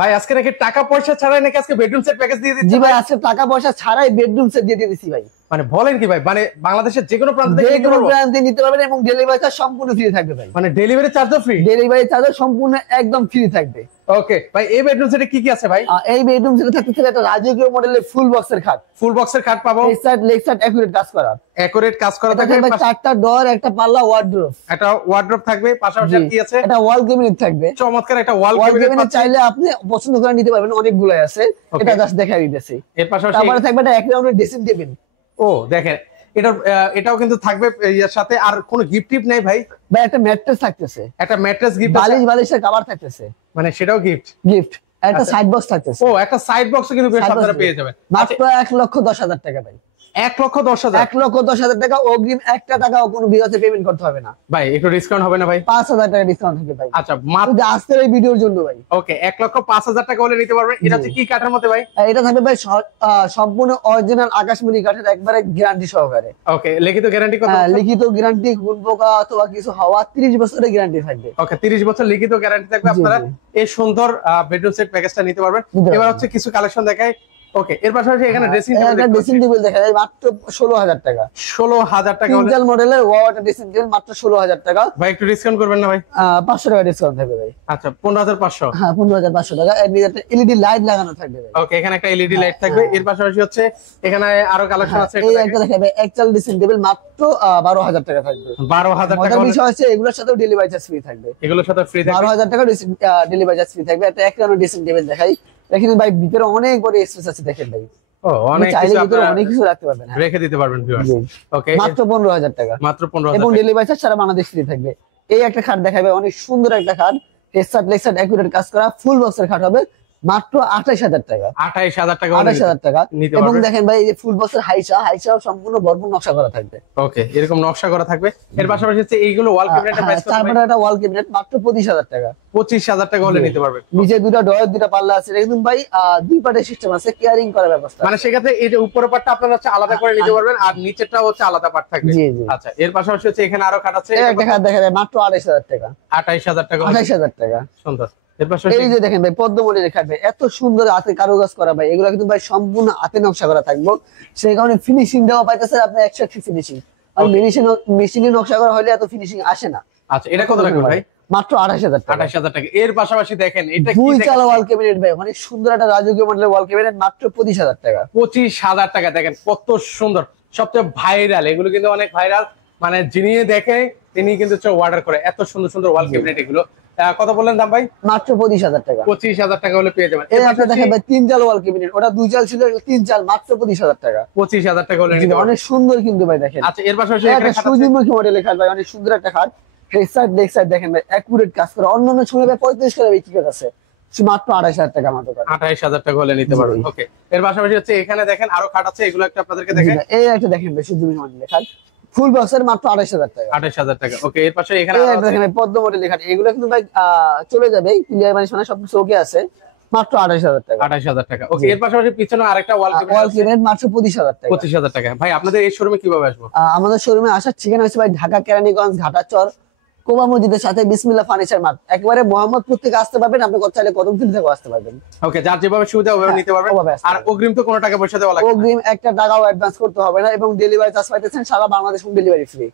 ভাই আজকে নাকি টাকা পয়সা ছাড়াই নাকি আজকে বেডরুম সেট প্যাকেজ দিয়ে দিচ্ছি? জি ভাই, আজকে টাকা পয়সা ছাড়াই বেডরুম সেট দিয়ে দিচ্ছি ভাই। মানে বলেন কি ভাই, মানে বাংলাদেশের যে কোনো প্রান্ত থেকে নিতে পারবেন এবং ডেলিভারি চার্জ সম্পূর্ণ ফ্রি থাকবে ভাই। মানে ডেলিভারি চার্জও ফ্রি? ডেলিভারি চার্জ সম্পূর্ণ একদম ফ্রি থাকবে। ওকে ভাই, এই বেডরুম সেটে কি কি আছে ভাই? এই বেডরুম সেটে থাকতেছে একটা রাজকীয় মডেলের ফুল বক্সের খাট। ফুল বক্সের খাট পাবো, লেগ সাইড একুরেট কাজ করা। একুরেট কাজ করা থাকবে, চারটা ডোর, একটা পাল্লা ওয়ার্ড্রোব। একটা ওয়ার্ড্রোব থাকবে, পাশাপাশি কি আছে? একটা ওয়াল ক্যাবিনেট থাকবে। চমৎকার একটা ওয়াল ক্যাবিনেট চাইলে আপনি পছন্দ করে নিতে পারবেন, অনেকগুলো আছে, এটা জাস্ট দেখাই দিতেছি। এর পাশাপাশি তারপরে থাকবে একটা এক রাউন্ডের ড্রেসিং টেবিল। ও দেখেন, এটাও কিন্তু থাকবে এর সাথে। আর কোনো গিফট টিপ নেই ভাই? ভাই একটা ম্যাট্রেস থাকতেছে, একটা ম্যাট্রেস গিফট, বালিশের কভার থাকতেছে, মানে সেটাও গিফট। একটা সাইড বক্স থাকতেছে। ও একটা সাইড বক্সও কিন্তু আপনারা পেয়ে যাবেন মাত্র 1,10,000 টাকা ভাই। 1,10,000? 1,10,000 টাকা অগ্রিম, একটা টাকাও কোনো বিকাশে পেমেন্ট করতে হবে না ভাই। একটু ডিসকাউন্ট হবে না ভাই? 5,000 টাকা ডিসকাউন্ট হবে ভাই। আচ্ছা, মাত্র আজকের এই ভিডিওর জন্য ভাই। ওকে, 1,05,000 টাকা হলে নিতে পারবেন। এটা হচ্ছে কি কাঠের মধ্যে ভাই? এটা থাকবে ভাই সম্পূর্ণ অরিজিনাল আকাশমণি কাঠের, একবারে গ্যারান্টি সহকারে। ওকে, লিখিত গ্যারান্টি কত? লিখিত গ্যারান্টি, গুণপোকা অথবা কিছু হওয়া 30 বছরের গ্যারান্টি থাকবে। ওকে, 30 বছর লিখিত গ্যারান্টি থাকবে। আপনারা এই সুন্দর বেডরুম সেট প্যাকেজটা নিতে পারবেন। এবার হচ্ছে কিছু কালেকশন দেখাই। ওকে, এর পাশাপাশি এখানে ড্রেসিং টেবিল দেখা যায় মাত্র 16,000 টাকা। 16,000 টাকা হলে তিনজাল মডেলের ওয়াটার ড্রেসিং টেবিল মাত্র 16,000 টাকা। ভাই একটু ডিসকাউন্ট করবেন না ভাই? 500 টাকা ডিসকাউন্ট থাকবে ভাই। আচ্ছা, 15,500। হ্যাঁ, 15,500 টাকা। এর নিচে একটা এলইডি লাইট লাগানো থাকবে ভাই। ওকে, এখানে একটা এলইডি লাইট থাকবে। এর পাশাপাশি হচ্ছে এখানে আরো কালেকশন আছে। এই একটা দেখাবে একচাল ড্রেসিং টেবিল মাত্র 12,000 টাকা থাকবে। 12,000 টাকা হলে বিষয় আছে, এগুলোর সাথেও ডেলিভারি চার্জ ফ্রি থাকবে। এগুলোর সাথে ফ্রি থাকবে 12,000 টাকা ডেলিভারি চার্জ ফ্রি থাকবে। একটা এক রাউন্ড ড্রেসিং টেবিল দেখাই। দেখেন ভাই, ভিতরে অনেক বড় স্পেস আছে, দেখেন ভাই। অনেক কিছু রাখতে পারবেন, রেখে দিতে পারবেন ভিউয়ার্স। ওকে, মাত্র 15,000 টাকা। মাত্র 15,000 এবং ডেলিভারি চার্জ সারা বাংলাদেশ ফ্রি থাকবে। এই একটা খাট দেখাবে, অনেক সুন্দর একটা খাট, হেডসেট লেগসেট একুরেট কাজ করা ফুল বক্সের খাট হবে মাত্র 28,000 টাকা। 28,000 টাকা, 28,000 টাকা। এবং দেখেন ভাই, এই যে ফুল বক্সের হাইসা সম্পূর্ণ ভরপুর নকশা করা থাকবে। ওকে, এরকম নকশা করা থাকবে। এর পাশাপাশি হচ্ছে এইগুলো ওয়াল ক্যাবিনেটের প্রাইস কত? তারপরে একটা ওয়াল ক্যাবিনেট মাত্র 25,000 টাকা। 25,000 টাকা হলে নিতে পারবেন। নিচে দুটো ডয়ার, দুটো পাল্লা আছে, একদম ভাই দুই পার্টের সিস্টেম আছে, কেয়ারিং করার ব্যবস্থা। মানে সেক্ষেত্রে এই যে উপরের পার্টটা আপনারা হচ্ছে আলাদা করে নিতে পারবেন, আর নিচেরটা হচ্ছে আলাদা পার্ট থাকবে। আচ্ছা, এর পাশাপাশি হচ্ছে এখানে আরো খাট আছে। একটা খাট দেখা যায় মাত্র 28,000 টাকা। 28,000 টাকা। 28,000 টাকা, সুন্দর। এই যে দেখেন ভাই, পদ্মমণি খাটবে, এত সুন্দর হাতে কারুকাজ করা ভাই। এগুলো কিন্তু ভাই সম্পূর্ণ হাতে নকশা করা থাকবে, সেই কারণে ফিনিশিং দেওয়া পাইতেছে আপনি 100 ফিনিশিং। আর মেশিনে নকশা করা হলে এত ফিনিশিং আসে না। আচ্ছা, এটা কত রাখবেন ভাই? মাত্র 28,000 টাকা। 28,000 টাকা। এর পাশাপাশি দেখেন এটা দুই চালা ওয়াল ক্যাবিনেট ভাই, অনেক সুন্দর একটা রাজকীয় মডেলের ওয়াল ক্যাবিনেট মাত্র 25,000 টাকা। 25,000 টাকা। দেখেন কত সুন্দর, সবচেয়ে ভাইরাল। এগুলো কিন্তু অনেক ভাইরাল, মানে যিনি দেখে তিনি কিন্তু অর্ডার করে। এত সুন্দর সুন্দর ওয়াল ক্যাবিনেট। এগুলো কত বললেন দাম ভাই? মাত্র 25,000 টাকা। 25,000 টাকা হলে পেয়ে যাবেন। এই একটা দেখেন ভাই, তিন চাল ওয়াল ক্যাবিনেট, ওটা দুই চাল ছিল, তিন চাল, মাত্র 25,000 টাকা। 25,000 টাকা হলে অনেক সুন্দর কিন্তু ভাই, দেখেন। আচ্ছা, এর পাশাপাশি একটা সূর্যমুখী মডেলের খাট ভাই, অনেক সুন্দর একটা খাট, হেডসেট লেগসেট দেখেন ভাই, একুরেট কাজ করা। অন্যান্য সময় ভাই 35 টাকা বিক্রি করতেছে, মাত্র 28,000 টাকা আমাদের কাছে। 28,000 টাকা হলে নিতে পারবেন। ওকে, এর পাশাপাশি হচ্ছে এখানে দেখেন আরো খাট আছে, এগুলো একটা আপনাদেরকে দেখাই। এই একটা দেখেন ভাই, সূর্যমুখী মডেলের খাট, ফুল বক্সের মাত্র 28,000 টাকা। 28,000 টাকা। ওকে, এর পাশে এখানে দেখেন ভাই, পদ্ম মডেলের খাট, এগুলো কিন্তু ভাই চলে যাবে, ক্লিয়ার মানে সবকিছু ওকে আছে, মাত্র 28,000 টাকা। 28,000 টাকা। ওকে, এর পাশাপাশি পিছনে আরেকটা ওয়াল ক্যাবিনেট মাত্র 25,000 টাকা। 25,000 টাকা। ভাই আপনাদের এই শোরুমে কিভাবে আসবো? আমাদের শোরুমে আসার ঠিকানা হচ্ছে ভাই ঢাকা কেরানীগঞ্জ ঘাটাচর কোবা মসজিদের সাথে বিসমিল্লাহ ফার্নিচার মার্ট, একেবারে মোহাম্মদপুর থেকে আসতে পারবেন, আপনি কত চাইলে কদমতলী থেকে আসতে পারবেন। ওকে, যার যেভাবে সুবিধা ওভাবে নিতে পারবেন। আর অগ্রিম তো কোনো টাকা পয়সা দেওয়া লাগবে না? অগ্রিম একটা টাকাও অ্যাডভান্স করতে হবে না, এবং ডেলিভারি চার্জ পাইতেছেন সারা বাংলাদেশ হোম ডেলিভারি ফ্রি।